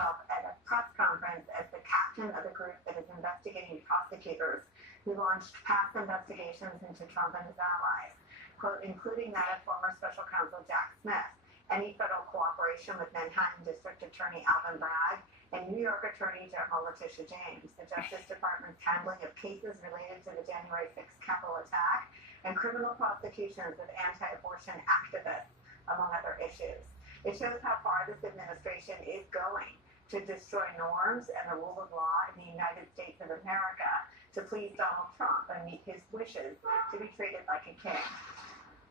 himself at a press conference as the captain of the group that is investigating prosecutors who launched past investigations into Trump and his allies, quote, including that of former special counsel Jack Smith, any federal cooperation with Manhattan District Attorney Alvin Bragg, and New York Attorney General Letitia James, the Justice Department's handling of cases related to the January 6th Capitol attack, and criminal prosecutions of anti-abortion activists, among other issues. It shows how far this administration is going to destroy norms and the rule of law in the United States of America to please Donald Trump and meet his wishes to be treated like a king.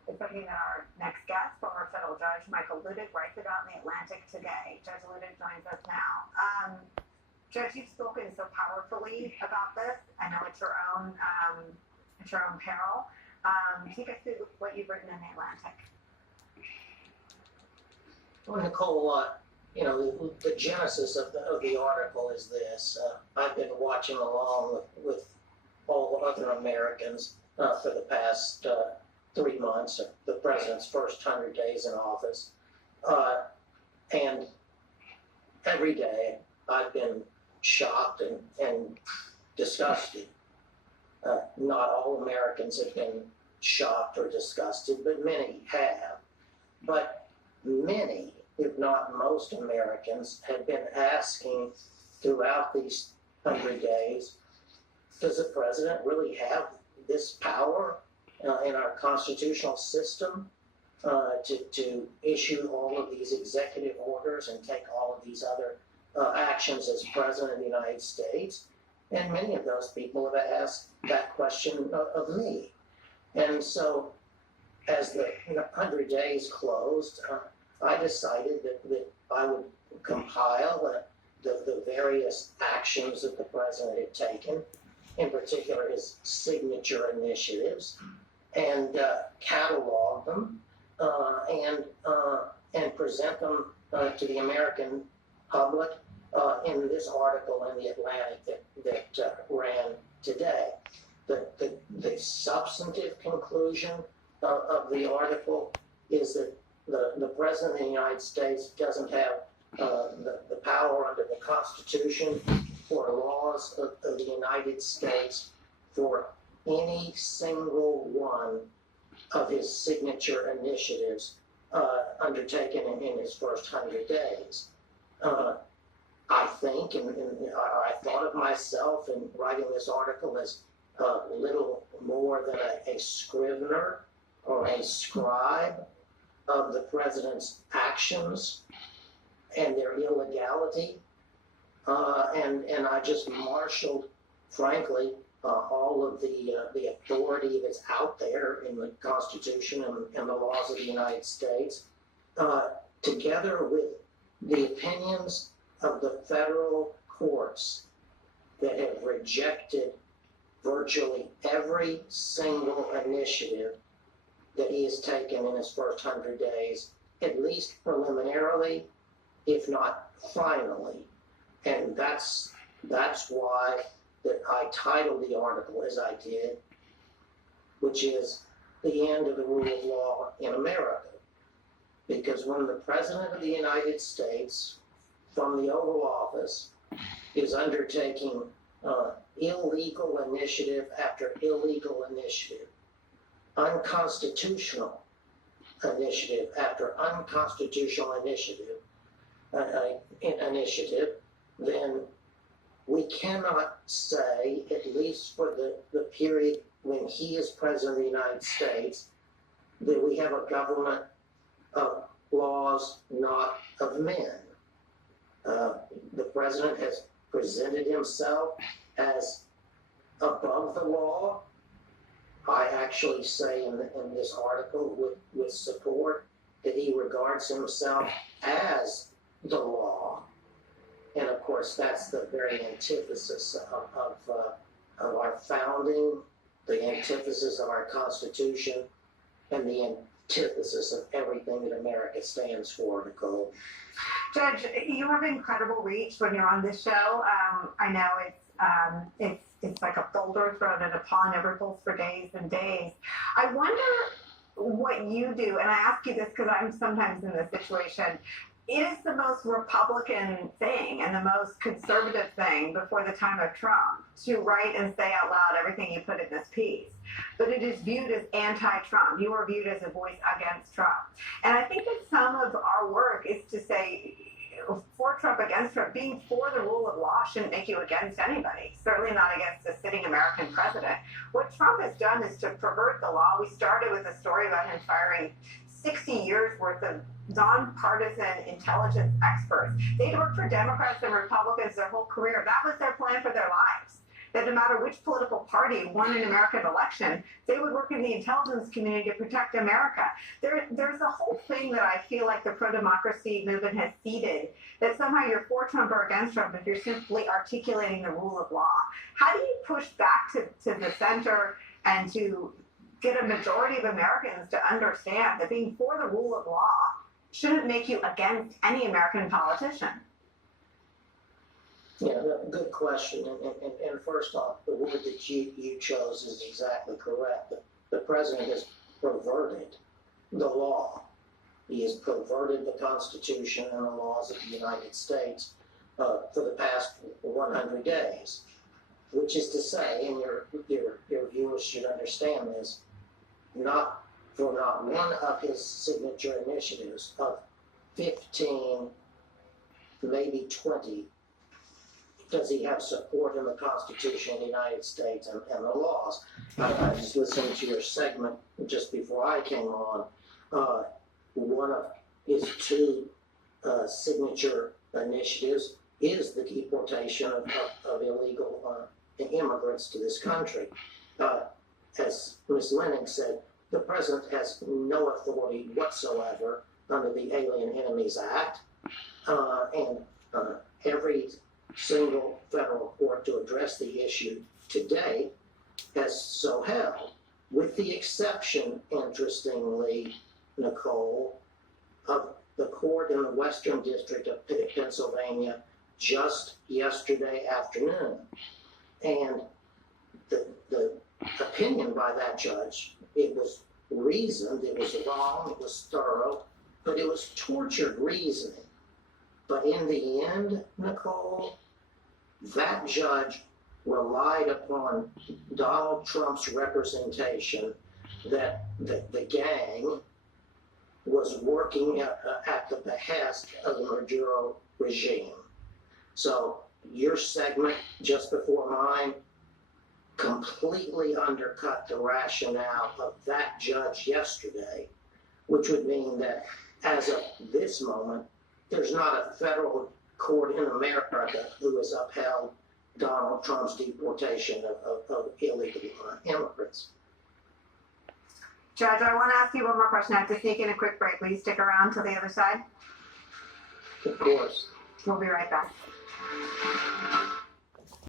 It's something that our next guest, former federal judge Michael Ludig, writes about in The Atlantic today. Judge Ludig joins us now. Judge, you've spoken so powerfully about this. I know it's your own peril. Take us through what you've written in The Atlantic. Well, Nicole, the genesis of the article is this. I've been watching along with all other Americans for the past 3 months of the president's first 100 days in office. And every day I've been shocked and disgusted. Not all Americans have been shocked or disgusted, but many have. But many, if not most Americans, have been asking throughout these 100 days, does the president really have this power in our constitutional system to issue all of these executive orders and take all of these other actions as president of the United States? And many of those people have asked that question of me. And so as the 100 days closed, I decided that I would compile the various actions that the president had taken, in particular his signature initiatives, and catalog them and present them to the American public in this article in The Atlantic that ran today. The substantive conclusion of the article is that the President of the United States doesn't have the power under the Constitution or laws of the United States for any single one of his signature initiatives undertaken in his first 100 days. I think, and I thought of myself in writing this article as little more than a scrivener or a scribe of the president's actions and their illegality. And I just marshaled, frankly, all of the authority that's out there in the Constitution and the laws of the United States, together with the opinions of the federal courts that have rejected virtually every single initiative that he has taken in his first 100 days, at least preliminarily, if not finally. And that's why that I titled the article as I did, which is The End of the Rule of Law in America. Because when the President of the United States, from the Oval Office, is undertaking illegal initiative after illegal initiative, unconstitutional initiative after unconstitutional initiative, then we cannot say, at least for the period when he is President of the United States, that we have a government of laws, not of men. The president has presented himself as above the law. I actually say in this article with support that he regards himself as the law. And of course, that's the very antithesis of our founding, the antithesis of our Constitution, and the antithesis of everything that America stands for, Nicole. Judge, you have incredible reach when you're on this show. I know it's like a boulder thrown at a pond that ripples for days and days. I wonder what you do, and I ask you this because I'm sometimes in this situation. it is the most Republican thing and the most conservative thing before the time of Trump to write and say out loud everything you put in this piece. But it is viewed as anti-Trump. You are viewed as a voice against Trump. And I think that some of our work is to say, for Trump, against Trump, being for the rule of law shouldn't make you against anybody, certainly not against a sitting American president. What Trump has done is to pervert the law. We started with a story about him firing 60 years worth of nonpartisan intelligence experts. They'd worked for Democrats and Republicans their whole career. That was their plan for their lives. That no matter which political party won an American election, they would work in the intelligence community to protect America. There's a whole thing that I feel like the pro-democracy movement has seeded, that somehow you're for Trump or against Trump if you're simply articulating the rule of law. How do you push back to the center and to get a majority of Americans to understand that being for the rule of law shouldn't make you against any American politician? Yeah, good question. And first off, the word that you chose is exactly correct. The president has perverted the law. He has perverted the Constitution and the laws of the United States for the past 100 days. Which is to say, and your viewers should understand this, not one of his signature initiatives of 15, maybe 20, does he have support in the Constitution of the United States and the laws. I just listened to your segment just before I came on. One of his two signature initiatives is the deportation of illegal immigrants to this country. As Ms. Lenning said, the president has no authority whatsoever under the Alien Enemies Act, and every single federal court to address the issue today has so held, with the exception, interestingly, Nicole, of the court in the Western District of Pennsylvania just yesterday afternoon. And the opinion by that judge, it was reasoned, it was long, it was thorough, but it was tortured reasoning. But in the end, Nicole, that judge relied upon Donald Trump's representation that the gang was working at the behest of the Maduro regime. So your segment just before mine completely undercut the rationale of that judge yesterday, which would mean that as of this moment, there's not a federal court in America who has upheld Donald Trump's deportation of illegal immigrants. Judge, I want to ask you one more question. I have to sneak in a quick break. Will you stick around till the other side? Of course. We'll be right back.